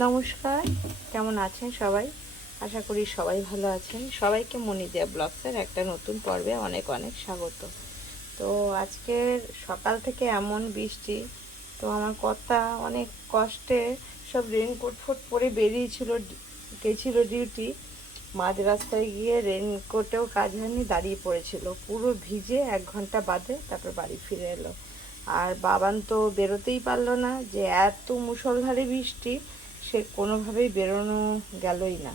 নমস্কার, কেমন আছেন সবাই? আশা করি সবাই ভালো আছেন। সবাইকে মনিদিয়া ব্লগসের একটা নতুন পর্বে অনেক অনেক স্বাগত। তো আজকের সকাল থেকে এমন বৃষ্টি, তো আমার কথা অনেক কষ্টে সব রেনকোট ফোট পরে বেরিয়েছিল, গেছিল ডিউটি মাঝ রাস্তায় গিয়ে রেনকোটেও কাজ হয়নি, দাঁড়িয়ে পড়েছিল। পুরো ভিজে এক ঘণ্টা বাদে তারপর বাড়ি ফিরে এলো। আর বাবান তো বেরোতেই পারল না যে এত মুষলধারে বৃষ্টি সে কোনোভাবেই বেরোনো গেলই না।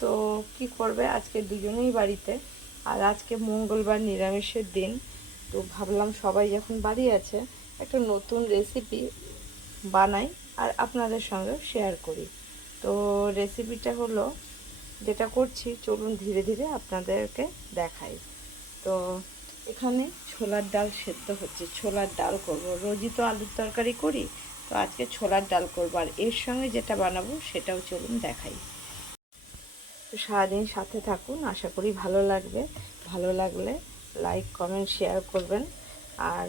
তো কি করবে? আজকে দুজনেই বাড়িতে। আর আজকে মঙ্গলবার নিরামিষের দিন। তো ভাবলাম সবাই যখন বাড়ি আছে, একটা নতুন রেসিপি বানাই আর আপনাদের সঙ্গে শেয়ার করি। তো রেসিপিটা হলো, যেটা করছি, চলুন ধীরে ধীরে আপনাদেরকে দেখাই। তো এখানে ছোলার ডাল সেদ্ধ হচ্ছে। ছোলার ডাল করব। রোজই তো আলুর তরকারি করি। তো আজকে ছোলার ডাল করব। আর এর সঙ্গে যেটা বানাবো সেটাও চলুন দেখাই। তো সারাদিন সাথে থাকুন, আশা করি ভালো লাগবে। ভালো লাগলে লাইক কমেন্ট শেয়ার করবেন। আর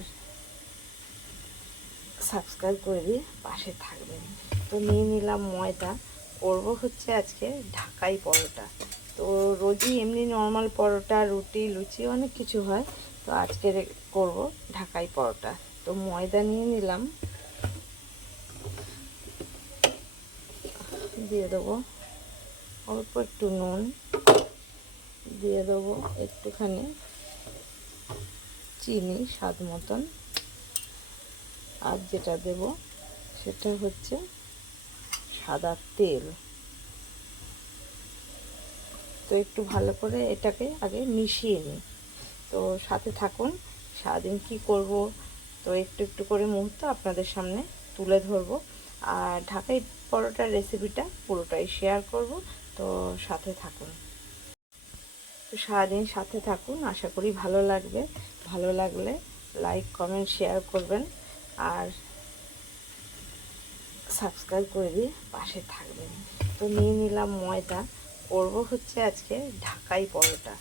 সাবস্ক্রাইব করে দিয়ে পাশে থাকবেন। তো নিয়ে নিলাম ময়দা। করব হচ্ছে আজকে ঢাকাই পরোটা। তো রোজই এমনি নর্মাল পরোটা, রুটি, লুচি অনেক কিছু হয়। তো আজকে করব ঢাকাই পরোটা। তো ময়দা নিয়ে নিলাম। দিয়ে দেবো। অল্প একটু নুন দিয়ে দেবো একটুখানি চিনি স্বাদ মতন। আর যেটা দেব সেটা হচ্ছে সাদা তেল। তো একটু ভালো করে এটাকে আগে মিশিয়ে নিই। তো সাথে থাকুন, সারাদিন কী করব? তো একটু একটু করে মুহূর্ত আপনাদের সামনে তুলে ধরবো। আর ঢাকাই পরোটার রেসিপিটা পুরোটাই শেয়ার করব, তো সাথে থাকুন। তো সারাদিন সাথে থাকুন, আশা করি ভালো লাগবে। ভালো লাগলে লাইক কমেন্ট শেয়ার করবেন, আর সাবস্ক্রাইব করে দিয়ে পাশে থাকবেন। তো নিয়ে নিলাম ময়দা। করব হচ্ছে আজকে ঢাকাই পরোটা।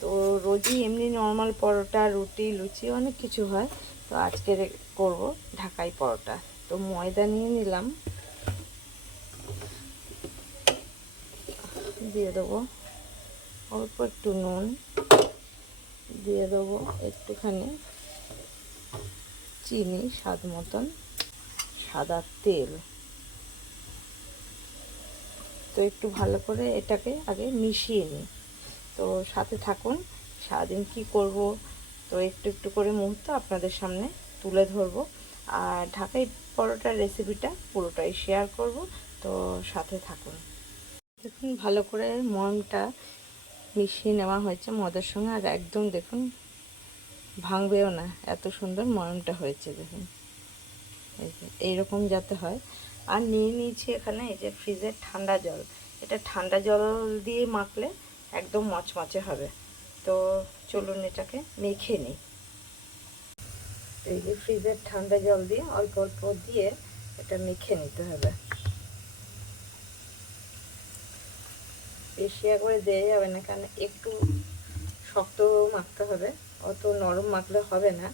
তো রোজই এমনি নর্মাল পরোটা, রুটি, লুচি অনেক কিছু হয়। তো আজকে করব ঢাকাই পরোটা। তো ময়দা নিয়ে নিলাম। দিয়ে দেবো। অল্প একটু নুন দিয়ে দেবো একটুখানি চিনি স্বাদ মতন, সাদা তেল। তো একটু ভালো করে এটাকে আগে মিশিয়ে নিই। তো সাথে থাকুন, সারাদিন কি করব? তো একটু একটু করে মুহূর্ত আপনাদের সামনে তুলে ধরবো। আর ঢাকাই পরোটার রেসিপিটা পুরোটাই শেয়ার করব। তো সাথে থাকুন। দেখুন, ভালো করে ময়মটা মিশিয়ে নেওয়া হয়েছে মদের সঙ্গে। আর একদম দেখুন, ভাঙবেও না, এত সুন্দর ময়মটা হয়েছে, দেখুন। এইরকম যাতে হয়। আর নিয়ে নিয়েছি এখানে এই যে ফ্রিজের ঠান্ডা জল। এটা ঠান্ডা জল দিয়ে মাখলে একদম মচমচে হবে। তো চলুন এটাকে মেখে নিই। এই যে ফ্রিজের ঠান্ডা জল দিয়ে অল্প অল্প দিয়ে এটা মেখে নিতে হবে। বেশি একবারে দেওয়া যাবে না, কারণ একটু শক্ত মাখতে হবে, অত নরম মাখলে হবে না।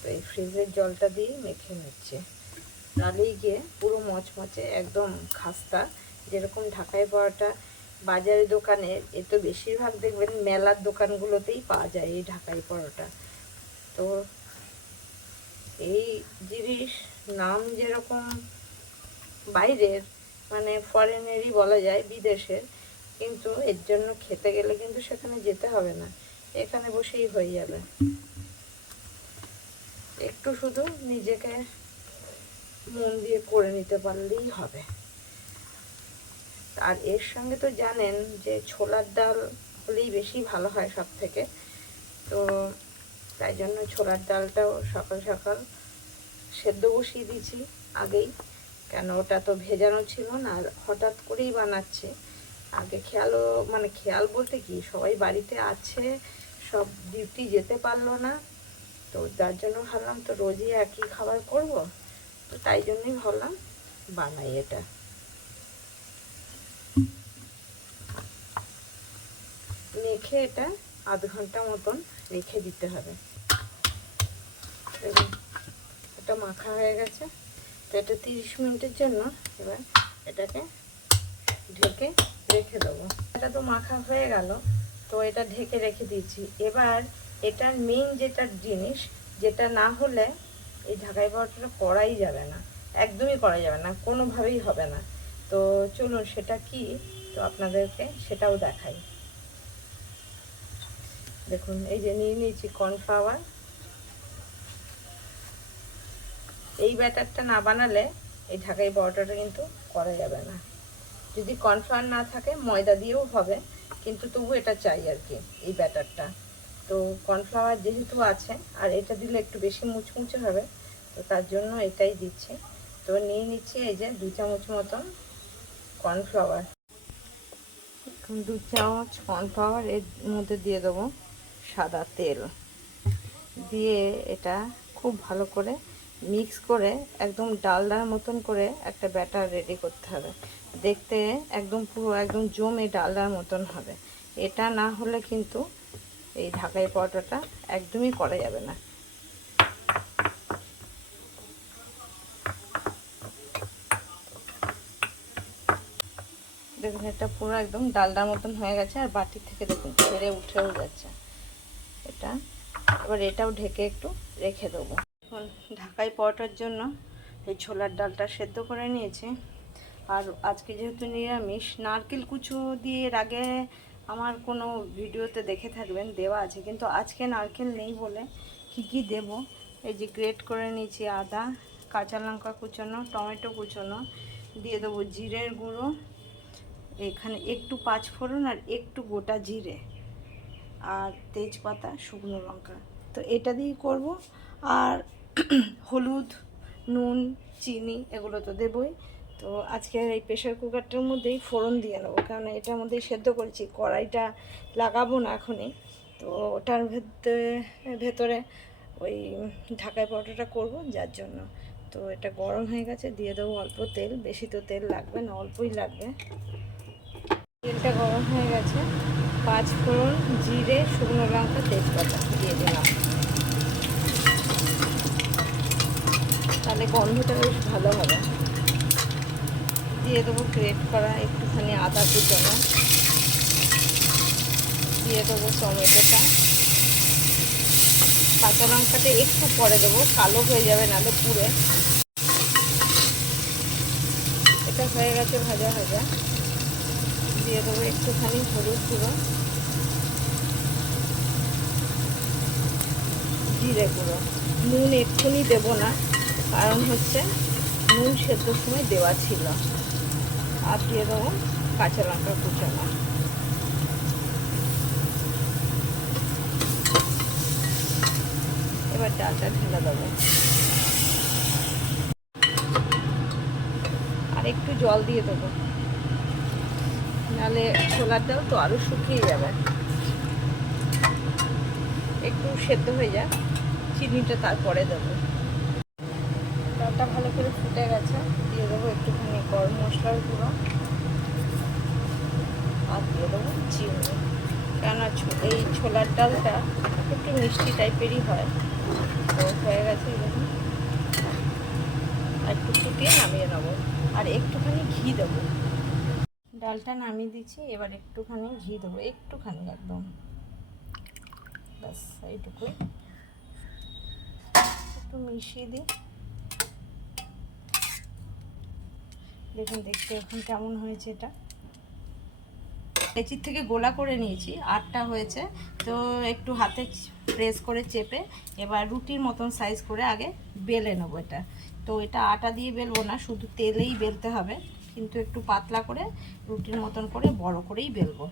তো এই ফ্রিজের জলটা দিয়ে মেখে নিচ্ছে। তাহলেই গিয়ে পুরো মচমচে একদম খাস্তা। যেরকম ঢাকায় পাওয়াটা বাজারের দোকানে, এ তো বেশিরভাগ দেখবেন মেলার দোকানগুলোতেই পাওয়া যায় এই ঢাকাই পরোটা তো এই জিনিস নাম যেরকম বাইরের মানে ফরেনেরই বলা যায়, বিদেশের। কিন্তু এর জন্য খেতে গেলে কিন্তু সেখানে যেতে হবে না। এখানে বসেই হয়ে যাবে। একটু শুধু নিজেকে মন দিয়ে করে নিতে পারলেই হবে। আর এর সঙ্গে তো জানেন যে ছোলার ডাল হলেই বেশি ভালো হয় সব থেকে তো তাই জন্য ছোলার ডালটাও সকাল সকাল সেদ্ধ বসিয়ে দিয়েছি আগেই। কেন ওটা তো ভেজানো ছিল না হঠাৎ করেই বানাচ্ছে। আগে খেয়ালও মানে খেয়াল বলতে কি, সবাই বাড়িতে আছে, সব ডিউটি যেতে পারল না। তো যার জন্য ভাবলাম, তো রোজই একই খাবার করব? তো তাই জন্যই ভাবলাম, বানাই এটা। মেখে এটা আধ ঘণ্টা মতন রেখে দিতে হবে। এটা মাখা হয়ে গেছে। তো এটা তিরিশ মিনিটের জন্য এবার এটাকে ঢেকে রেখে দেবো। এটা তো মাখা হয়ে গেল, তো এটা ঢেকে রেখে দিয়েছি। এবার এটার মেইন যেটা জিনিস, যেটা না হলে এই ঢাকাই পরোটাটা করাই যাবে না। একদমই করা যাবে না, কোনোভাবেই হবে না। তো চলুন সেটা কি? তো আপনাদেরকে সেটাও দেখাই। দেখুন, এই যে নিয়ে নিয়েছি কর্নফ্লাওয়ার এই ব্যাটারটা না বানালে এই ঢাকাই পরোটাটা কিন্তু করা যাবে না। যদি কর্নফ্লাওয়ার না থাকে, ময়দা দিয়েও হবে, কিন্তু তবু এটা চাই আর কি, এই ব্যাটারটা। তো কর্নফ্লাওয়ার যেহেতু আছে, আর এটা দিলে একটু বেশি মুচমুচে হবে, তো তার জন্য এটাই দিচ্ছি। তো নিয়ে নিচ্ছি এই যে দু চামচ মতন কর্নফ্লাওয়ার দু চামচ কর্নফ্লাওয়ার এর মধ্যে দিয়ে দেবো সাদা তেল। দিয়ে এটা খুব ভালো করে মিক্স করে একদম ডালদার মতন করে একটা ব্যাটার রেডি করতে হবে। দেখতে একদম পুরো একদম জমে ডালদার মতন হবে। এটা না হলে কিন্তু এই ঢাকাই পরোটাটা একদমই করা যাবে না। দেখুন, এটা পুরো একদম ডালদার মতন হয়ে গেছে আর বাটি থেকে দেখুন ছেড়ে উঠেও যাচ্ছে। এটা, এবার এটাও ঢেকে একটু রেখে দেবো। এখন ঢাকাই পরোটার জন্য এই ছোলার ডালটা সেদ্ধ করে নিয়েছি। আর আজকে যেহেতু নিরামিষ, নারকেল কুচো দিয়ে এর আগে আমার কোনো ভিডিওতে দেখে থাকবেন, দেওয়া আছে। কিন্তু আজকে নারকেল নেই বলে কী কী দেবো? এই যে গ্রেট করে নিয়েছি আদা, কাঁচা লঙ্কা কুচোনো, টমেটো কুচোনো, দিয়ে দেবো জিরের গুঁড়ো, এখানে একটু পাঁচ ফোড়ন আর একটু গোটা জিরে আর তেজপাতা, শুকনো লঙ্কা। তো এটা দিয়েই করব। আর হলুদ, নুন, চিনি এগুলো তো দেবই। তো আজকে এই প্রেশার কুকারটার মধ্যেই ফোড়ন দিয়ে নেব কারণ এটার মধ্যেই সেদ্ধ করেছি, কড়াইটা লাগাবো না এখনই। তো ওটার ভেতরে ভেতরে ওই ঢাকায় পরোটাটা করব, যার জন্য। তো এটা গরম হয়ে গেছে, দিয়ে দেবো অল্প তেল, বেশি তো তেল লাগবে না, অল্পই লাগবে। তেলটা গরম হয়ে গেছে, পাঁচ ফোড়ন, জিরে, শুকনো লঙ্কা, তেজপাতা দিয়ে দিলাম। তাহলে গন্ধটা বেশ ভালো হবে। দিয়ে দেবো গ্রেট করা একটুখানি আদা কুচানো। দিয়ে দেবো টমেটোটা। কাঁচা লঙ্কাটা একটু পরে দেবো, কালো হয়ে যাবে না নাহলে পুড়ে। এটা হয়ে গেছে ভাজা ভাজা। দিয়ে দেবো একটুখানি হলুদ গুঁড়ো। জিরে গুঁড়ো। নুন এক্ষুনি দেবো না। কারণ হচ্ছে নুন সেদ্ধর সময় দেওয়া ছিল। আর দিয়ে দেবো কাঁচা লঙ্কা কুচানো এবার ডালটা ঢেলে দেবো। আর একটু জল দিয়ে দেবো। নাহলে ছোলার ডাল তো আরও শুকিয়ে যাবে। একটু সেদ্ধ হয়ে যাক। চিনিটা তারপরে দেবো। ডালটা ফুটে গেছে। দিয়ে দেবো একটুখানি গরম মশলার গুঁড়ো। আর দিয়ে দেবো চিনি। কেননা এই ছোলার ডালটা একটু মিষ্টি টাইপেরই হয়। তো হয়ে গেছে দেখুন একটু ফুটিয়ে নামিয়ে নেব। আর একটুখানি ঘি দেবো। ডালটা নামিয়ে দিচ্ছি, এবার একটুখানি ঘি দেবো। একটুখানি একদম। ব্যাস, এইটুকুই। একটু মিশিয়ে দিই। দেখুন, দেখতে এখন কেমন হয়েছে এটা। লেচির থেকে গোলা করে নিয়েছি, আটটা হয়েছে। তো একটু হাতে প্রেস করে চেপে এবার রুটির মতন সাইজ করে আগে বেলে নেব এটা। তো এটা আটা দিয়ে বেলবো না, শুধু তেলেই বেলতে হবে। কিন্তু একটু পাতলা করে রুটির মতন করে বড় করেই বেলবো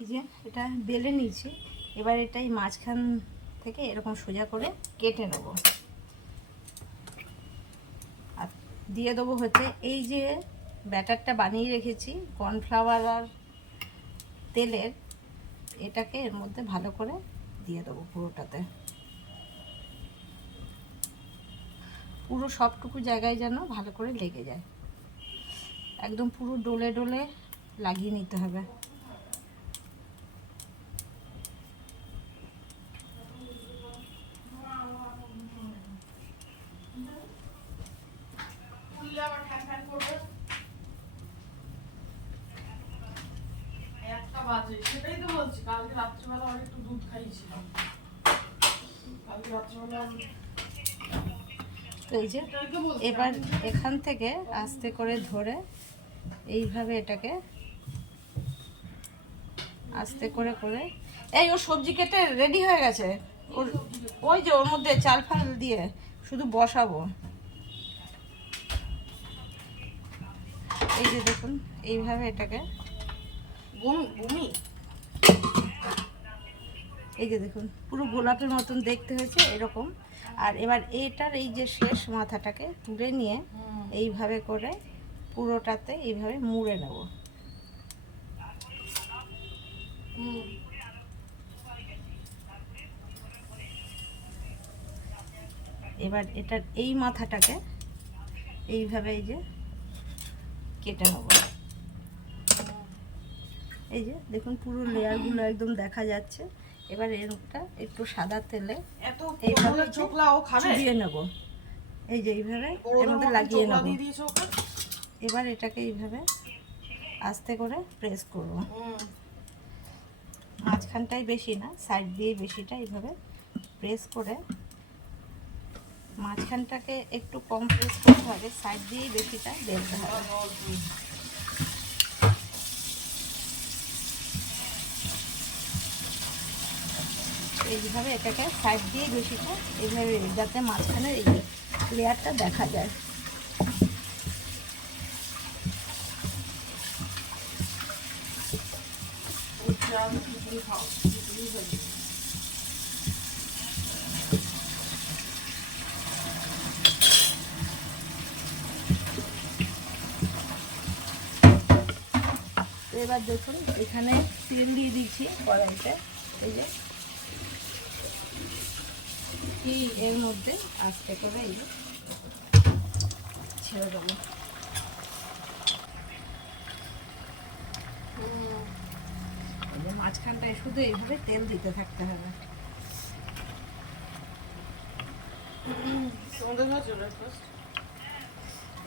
এই যে এটা বেলে নিয়েছি। এবার এটাই মাঝখান থেকে এরকম সোজা করে কেটে নেব। আর দিয়ে দেবো হচ্ছে এই যে ব্যাটারটা বানিয়ে রেখেছি, কর্নফ্লাওয়ার আর তেলের, এটাকে এর মধ্যে ভালো করে দিয়ে দেবো পুরোটাতে। পুরো সবটুকু জায়গায় যেন ভালো করে লেগে যায়। একদম পুরো ডোলে ডোলে লাগিয়ে নিতে হবে একটা বাজে সেটাই তো বলছি কালকে রাত্রিবেলা আমি একটু দুধ খাইছিলাম কালকে রাত্রিবেলা আমি- তো এই যে সেটাই তো বলছি এবার এখান থেকে আস্তে করে ধরে এইভাবে এটাকে আস্তে করে করে। এই ও সবজি কেটে রেডি হয়ে গেছে। ওর ওই যে ওর মধ্যে চাল ফাল দিয়ে শুধু বসাবো। এই যে দেখুন এইভাবে এটাকে এই যে দেখুন পুরো গোলাপের মতন দেখতে হয়েছে এরকম। আর এবার এটার এই যে শেষ মাথাটাকে তুলে নিয়ে এইভাবে করে পুরোটাতে এইভাবে মুড়ে নেব। এবার এটার এই মাথাটাকে এইভাবে এই যে কেটে নেব। এই যে দেখুন পুরো লেয়ারগুলো একদম দেখা যাচ্ছে। এবার এরটা একটু সাদা তেলে এইভাবে চুবিয়ে নেব। এই যে এইভাবে এর মধ্যে লাগিয়ে নেব। দিয়ে এবার এটাকে এইভাবে আস্তে করে প্রেস করব। মাঝখানটাই বেশি না সাইড দিয়ে বেশিটা এইভাবে প্রেস করে মাঝখানটাকে একটু কম প্রেস করতে হবে সাইড দিয়েই বেশিটা বেলতে হবে। এইভাবে এটাকে সাইড দিয়ে বেশিটা এইভাবে যাতে মাঝখানে এই লেয়ারটা দেখা যায়। এবার দেখুন, এখানে তেল দিয়ে দিচ্ছি কড়াইতে। এই যে এই এর মধ্যে আস্তে করে এই ছেড়ে দেবো। মাঝখানটায় শুধু এইভাবে তেল দিতে থাকতে হবে।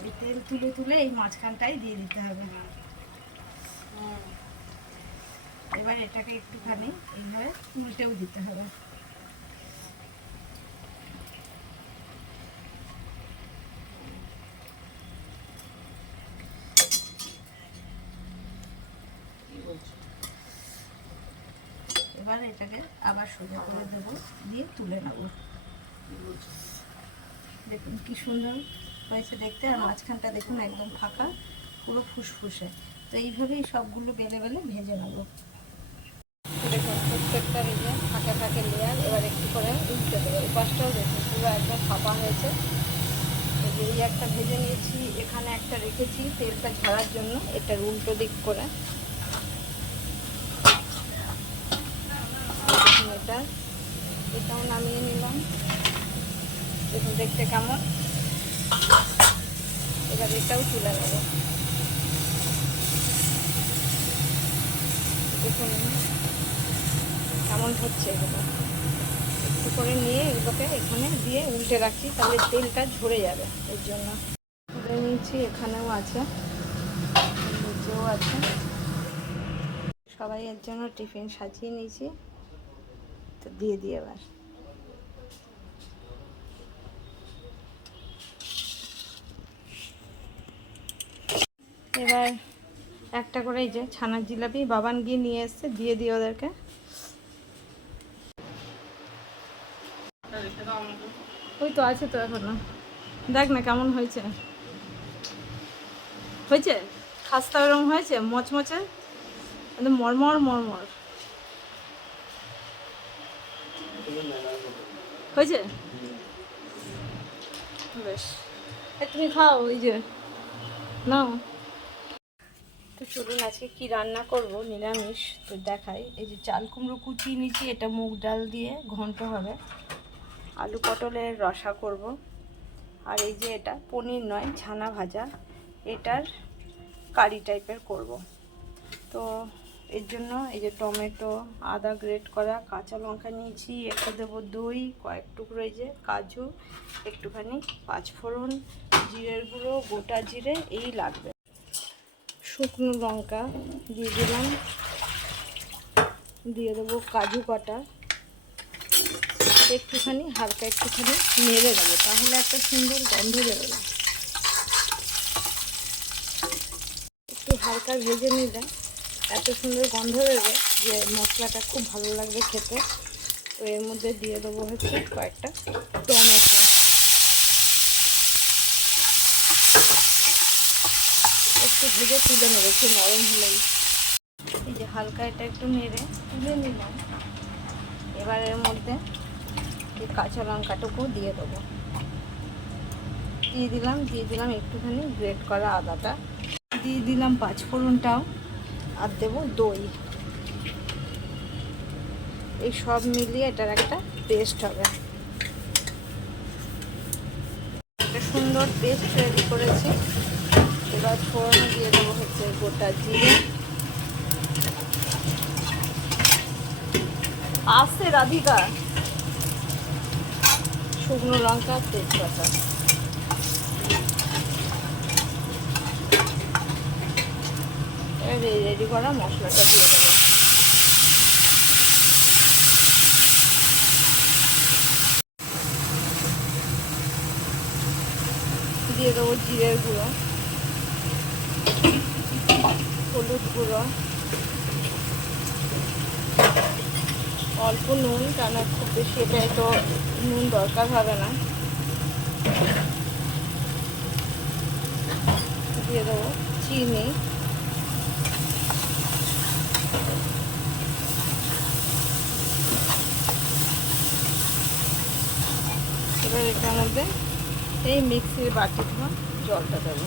এই তেল তুলে তুলে এই মাঝখানটাই দিয়ে দিতে হবে। এবার এটাকে একটুখানি এইভাবে উল্টেও দিতে হবে। এবার এটাকে আবার সোজা করে দেবো, দিয়ে তুলে নেব। দেখুন কি সুন্দর হয়েছে দেখতে, আর মাঝখানটা দেখুন একদম ফাঁকা, পুরো ফুসফুসে। তো এইভাবেই সবগুলো বেলে বেলে ভেজে নেব। দেখুন, প্রত্যেকটা যে ফাঁকে ফাঁকে লেয়ার এবার একটু করে উল্টে দেবো। এই পাশটাও দেখুন, পুরো একদম ফাঁপা হয়েছে। এই একটা ভেজে নিয়েছি, এখানে একটা রেখেছি তেলটা ঝাড়ার জন্য এটার উল্টো দিক করে দেখুন এটা এটাও নামিয়ে নিলাম। দেখুন, দেখতে কেমন? এবার এটাও তুলে নেব। দেখুন, কেমন হচ্ছে এগুলো। একটু করে নিয়ে এগুলোকে এখানে দিয়ে উল্টে রাখছি, তাহলে তেলটা ঝরে যাবে এর জন্য। তুলে নিয়েছি, এখানেও আছে। আছে। সবাই এর জন্য টিফিন সাজিয়ে নিয়েছি। তো দিয়ে দিয়ে এবার। এবার একটা করে এই যে ছানার জিলাপি বাবান গিয়ে নিয়ে এসছে, দিয়ে দিয়ে ওদেরকে। ওই তো আছে তো এখনও। দেখ না কেমন হয়েছে। হয়েছে? খাস্তা এরকম হয়েছে? মচমচে? একদম মরমর মরমর। হয়েছে? বেশ। তুমি খাও ওই যে। নাও। তো চলুন, আজকে কি রান্না করব? নিরামিষ, তো দেখাই। এই যে চাল কুমড়ো কুচি নিচে এটা মুগ ডাল দিয়ে ঘন্ট হবে। আলু পটলের রসা করব। আর এই যে এটা পনির নয়, ছানা ভাজা। এটার কারি টাইপের করব। তো এর জন্য এই যে টমেটো, আদা গ্রেট করা, কাঁচা লঙ্কা নিয়েছি, একটু দেবো দই, কয়েক টুকরো এই যে কাজু, একটুখানি পাঁচফোড়ন, জিরের গুঁড়ো, গোটা জিরে, এই লাগবে। শুকনো লঙ্কা দিয়ে দিলাম। দিয়ে দেবো কাজু কটা একটুখানি, হালকা একটুখানি নেড়ে দেবো, তাহলে একটা সুন্দর গন্ধ বেরোবে। একটু হালকা ভেজে নিলে এত সুন্দর গন্ধ বেরোবে যে মশলাটা খুব ভালো লাগবে খেতে। তো এর মধ্যে দিয়ে দেবো হচ্ছে কয়েকটা টমেটো। একটু ভেজে তুলে নেব, একটু নরম হলেই। এই যে হালকা এটা একটু নেড়ে তুলে নিলাম। এবার এর মধ্যে এই কাঁচা লঙ্কাটুকু দিয়ে দেবো। দিয়ে দিলাম দিয়ে দিলাম একটুখানি গ্রেট করা আদাটা। দিয়ে দিলাম পাঁচফোড়নটাও। আর দেবো দই। এই সব মিলিয়ে এটার একটা পেস্ট হবে। একটা সুন্দর পেস্ট রেডি করেছি। এবার ফোড়ন দিয়ে দেবো হচ্ছে গোটা জিরে। আসছে রাধিকা। শুকনো লঙ্কা, তেজপাতা। রেডি করা মশলাটা দিয়ে দেবো। দিয়ে দেবো জিরের গুঁড়ো, হলুদ গুঁড়ো, অল্প নুন কেন খুব বেশি এটাই তো নুন দরকার হবে না। দিয়ে দেবো চিনি। এবার এটার মধ্যে এই মিক্সির বাটি ধোয়া জলটা দেবো।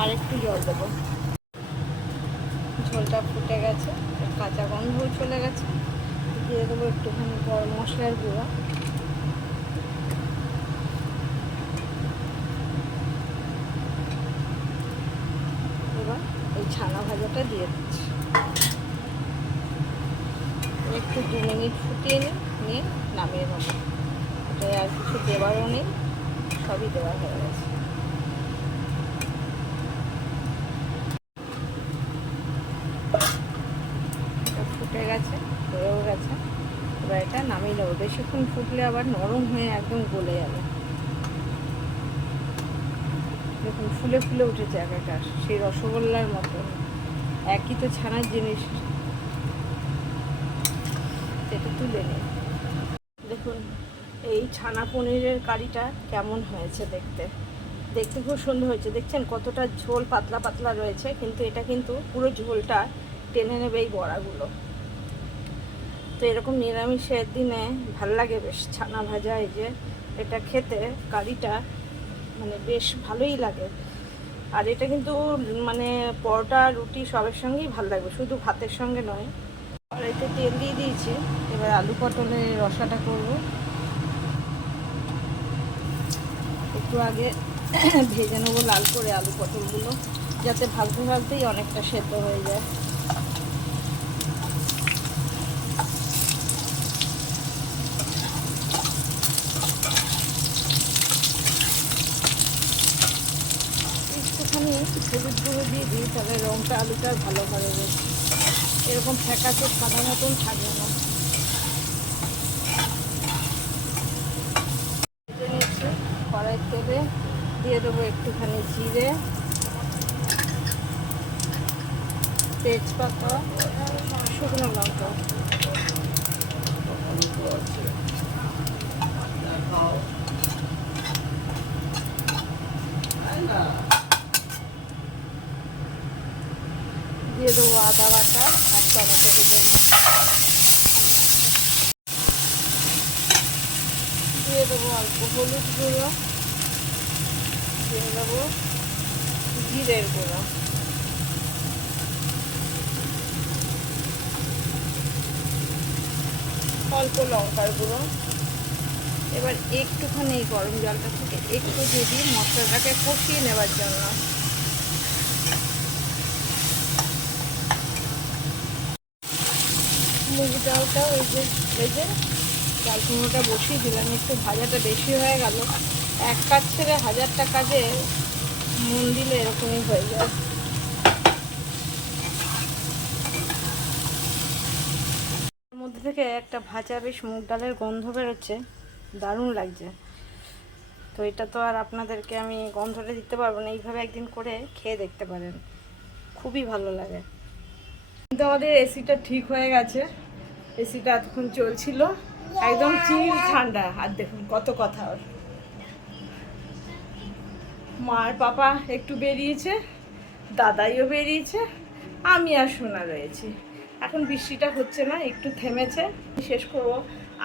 আর একটু জল দেবো। ঝোলটা ফুটে গেছে, কাঁচা গন্ধ চলে গেছে। দিয়ে দেবো একটুখানি গরম মশলার গুঁড়ো এবার এই ছানা ভাজাটা দিয়ে দিচ্ছি একটু দু মিনিট ফুটিয়ে নিই নিয়ে নামিয়ে নেব এটাই আর কিছু দেওয়ারও নেই সবই ফুটে গেছে, হয়েও গেছে। এবার এটা নামিয়ে নেব। বেশিক্ষণ ফুটলে আবার নরম হয়ে একদম গলে যাবে। দেখুন, ফুলে ফুলে উঠেছে একাকার সেই রসগোল্লার মতো। একই তো ছানার জিনিস। সেটা তুলে নিই। দেখুন এই ছানা পনিরের কারিটা কেমন হয়েছে দেখতে? দেখতে খুব সুন্দর হয়েছে। দেখছেন কতটা ঝোল পাতলা পাতলা রয়েছে, কিন্তু এটা কিন্তু পুরো ঝোলটা টেনে নেবে এই বড়াগুলো। তো এরকম নিরামিষের দিনে ভালো লাগে বেশ ছানা ভাজা, এই যে এটা খেতে কারিটা মানে বেশ ভালোই লাগে। আর এটা কিন্তু মানে পরোটা, রুটি সবের সঙ্গেই ভালো লাগবে, শুধু ভাতের সঙ্গে নয়। আর এতে তেল দিয়ে দিয়েছি, এবার আলু পটলের রসাটা করব। একটু আগে ভেজে নেব লাল করে আলু পটলগুলো, যাতে ভাজতে ভাজতেই অনেকটা সেদ্ধ হয়ে যায়। একটুখানি হলুদ গুঁড়ো দিয়ে দিই, তাহলে রঙটা আলুটা ভালো বেশ। এরকম ফ্যাকাচে সাদা মতন থাকবে না ভেজে নিচ্ছি কড়াই তেলে দিয়ে দেবো একটুখানি জিরে, তেজপাতা, শুকনো লঙ্কা। দিয়ে দেবো আদা বাটা আর টমেটো কুচো। দিয়ে দেবো অল্প হলুদ গুঁড়ো। দিয়ে দেবো জিরের গুঁড়ো। অল্প লঙ্কার গুঁড়ো। এবার একটুখানি এই গরম জলটা থেকে একটু দিয়ে মশলাটাকে কষিয়ে নেবার জন্য। মুগ ডালটা ওই যে ভেজে চাল কুমড়োটা বসিয়ে দিলাম, একটু ভাজাটা বেশি হয়ে গেল। এক কাজ ছেড়ে হাজারটা কাজে মন দিলে এরকমই হয়ে যায়। মধ্যে থেকে একটা ভাজা বেশ মুগ ডালের গন্ধ বেরোচ্ছে, দারুণ লাগছে। তো এটা তো আর আপনাদেরকে আমি গন্ধটা দিতে পারব না, এইভাবে একদিন করে খেয়ে দেখতে পারেন। খুবই ভালো লাগে। কিন্তু আমাদের এসিটা ঠিক হয়ে গেছে। এসিটা এতক্ষণ চলছিল। একদম চিল ঠান্ডা। আর দেখুন কত কথা ওর। মার পাপা একটু বেরিয়েছে, দাদাইও বেরিয়েছে, আমি আর সোনা রয়েছি। এখন বৃষ্টিটা হচ্ছে না, একটু থেমেছে, শেষ করব।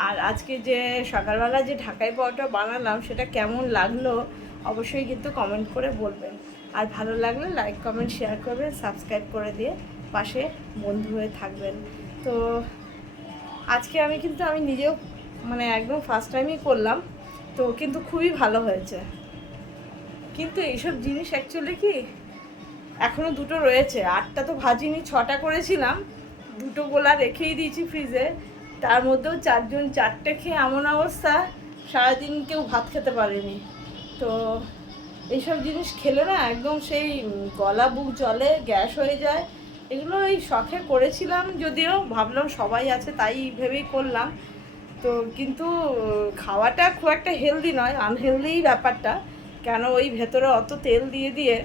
আর আজকে যে সকালবেলা যে ঢাকাই পাওয়াটা বানালাম, সেটা কেমন লাগল অবশ্যই কিন্তু কমেন্ট করে বলবেন। আর ভালো লাগলে লাইক কমেন্ট শেয়ার করবেন সাবস্ক্রাইব করে দিয়ে পাশে বন্ধু হয়ে থাকবেন। তো আজকে আমি কিন্তু, আমি নিজেও মানে একদম ফার্স্ট টাইমই করলাম, তো কিন্তু খুবই ভালো হয়েছে। কিন্তু এইসব জিনিস অ্যাকচুয়ালি কি? এখনও দুটো রয়েছে। আটটা তো ভাজিনি, ছটা করেছিলাম। দুটো গোলা রেখেই দিয়েছি ফ্রিজে তার মধ্যেও চারজন চারটে খেয়ে এমন অবস্থা, সারাদিন কেউ ভাত খেতে পারেনি। তো এইসব জিনিস খেলে না একদম সেই গলা বুক জলে গ্যাস হয়ে যায়। এগুলো এই শখে করেছিলাম যদিও, ভাবলাম সবাই আছে তাই ভেবেই করলাম। তো কিন্তু খাওয়াটা খুব একটা হেলদি নয় আনহেলদিই ব্যাপারটা। কেন ওই ভেতরে অত তেল দিয়ে দিয়ে?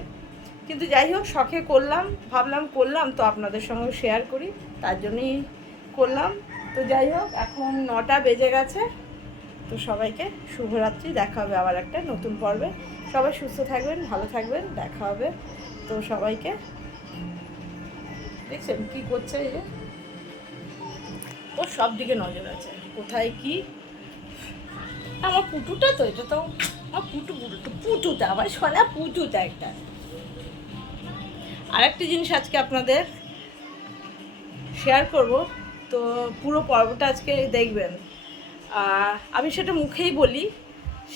কিন্তু যাই হোক, শখে করলাম, ভাবলাম করলাম, তো আপনাদের সঙ্গে শেয়ার করি, তার জন্যই করলাম। তো যাই হোক, এখন নটা বেজে গেছে, তো সবাইকে শুভরাত্রি, দেখা হবে আবার একটা নতুন পর্বে। সবাই সুস্থ থাকবেন, ভালো থাকবেন, দেখা হবে। তো সবাইকে, দেখছেন কি করছে এই যে? ওর সব দিকে নজর আছে, কোথায় কি? আমার পুটুটা তো, এটা তো আমার পুটু পুটু পুটুটা আবার সোনা পুটুটা একটা। আরেকটা জিনিস আজকে আপনাদের শেয়ার করব, তো পুরো পর্বটা আজকে দেখবেন। আমি সেটা মুখেই বলি,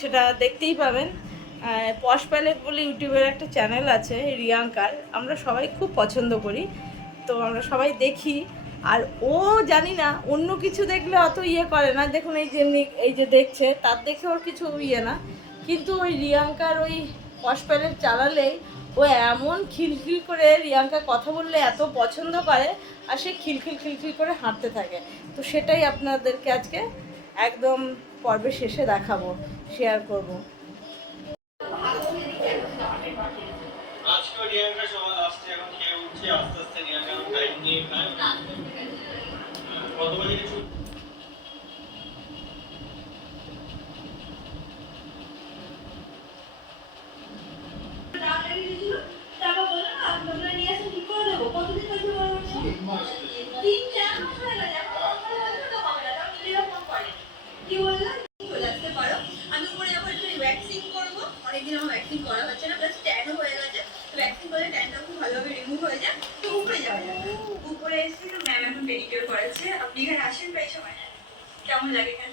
সেটা দেখতেই পাবেন। পশ প্যালেট বলে ইউটিউবের একটা চ্যানেল আছে, রিয়াঙ্কার, আমরা সবাই খুব পছন্দ করি। তো আমরা সবাই দেখি, আর ও জানি না, অন্য কিছু দেখলে অত ইয়ে করে না। দেখুন এই যে নি- এই যে দেখছে, তার দেখে ওর কিছু ইয়ে না। কিন্তু ওই রিয়াঙ্কার ওই প্যালেট চালালেই ও এমন খিলখিল করে রিয়াঙ্কা কথা বললে এত পছন্দ করে আর সে খিলখিল খিলখিল করে হাঁটতে থাকে। তো সেটাই আপনাদেরকে আজকে একদম পর্বের শেষে দেখাবো শেয়ার করব। সবাই আসছে এখন আস্তে আস্তে টাইম নিয়ে কত বাজে কিছু তারপর বলল না আপনারা নিয়ে আসেন ঠিক করে দেবো কতদিন হয়েছে বলো তিন চার মাস হয়ে গেছে এখন আমার হয়তো তো হবে না কারণ নিজেরা ফোন করে কি বললাম চলে আসতে পারো আমি উপরে যাব একটু ভ্যাকসিন করব অনেকদিন আমার ভ্যাকসিন করা হচ্ছে না প্লাস ট্যানও হয়ে গেছে ভ্যাকসিন করলে ট্যানটা খুব ভালোভাবে রিমুভ হয়ে যায় তো উপরে যাওয়া উপরে এসে ম্যাম এখন পেডিকিউর করেছে আপনি এখানে আসেন প্রায় সময় কেমন লাগে এখানে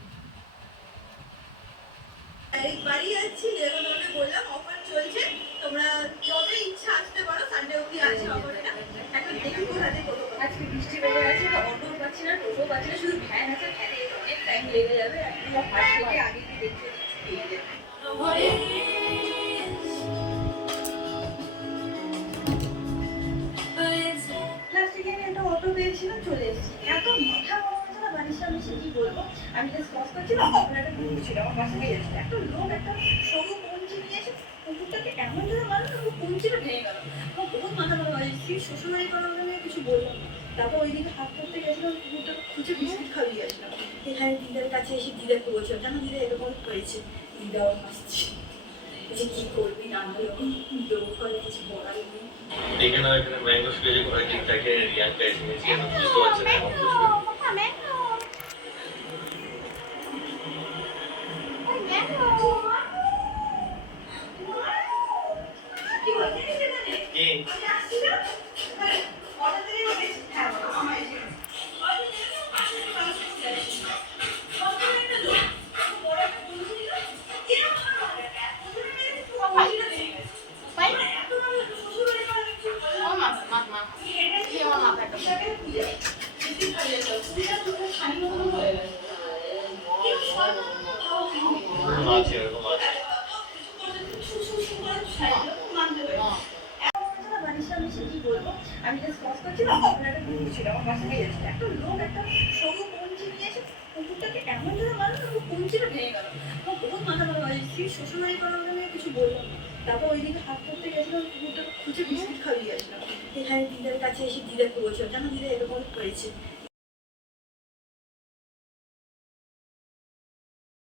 বাড়ি যাচ্ছি যেরকম বললাম অফার চলছে। তোমরা যবে ইচ্ছা আসতে পারো সানডে অবধি আছে অফারটা এখন দেখি কোথাতে করব আজকে বৃষ্টি বেড়ে গেছে তো অটো পাচ্ছি না টোটো পাচ্ছি না শুধু ভ্যান আছে ভ্যানে অনেক টাইম লেগে যাবে একদম হাট থেকে আগে গিয়ে দেখতে পেয়ে যাবে। পেয়েছিলাম চলে এসেছি। এত মাথা সামনে এসে কি বলব? আমি জাস্ট করছিলাম তখন একটা কুকুর ছিল আমার পাশে দিয়ে যাচ্ছে একটা লোক একটা সরু কঞ্চি নিয়ে এসে কুকুরটাকে এমন জোরে মারলো না পুরো কঞ্চিটা ভেঙে গেল। আমার বহুত মাথা গরম হয়েছে সেই শ্বশুরবাড়ি করার জন্য কিছু বললাম না। তারপর ওইদিকে হাত করতে গেছিলাম কুকুরটাকে খুঁজে বিস্কুট খাইয়ে গেছিলাম এখানে দিদার কাছে এসে দিদাকে বলছিলাম কেন দিদা এরকম হয়েছে? দিদাও হাসছে। যে কি করবি? না হলো লোক হলে কিছু বলার নেই। এখানে ম্যাঙ্গো এসে নিয়েছি এখন বুঝতে পারছে না।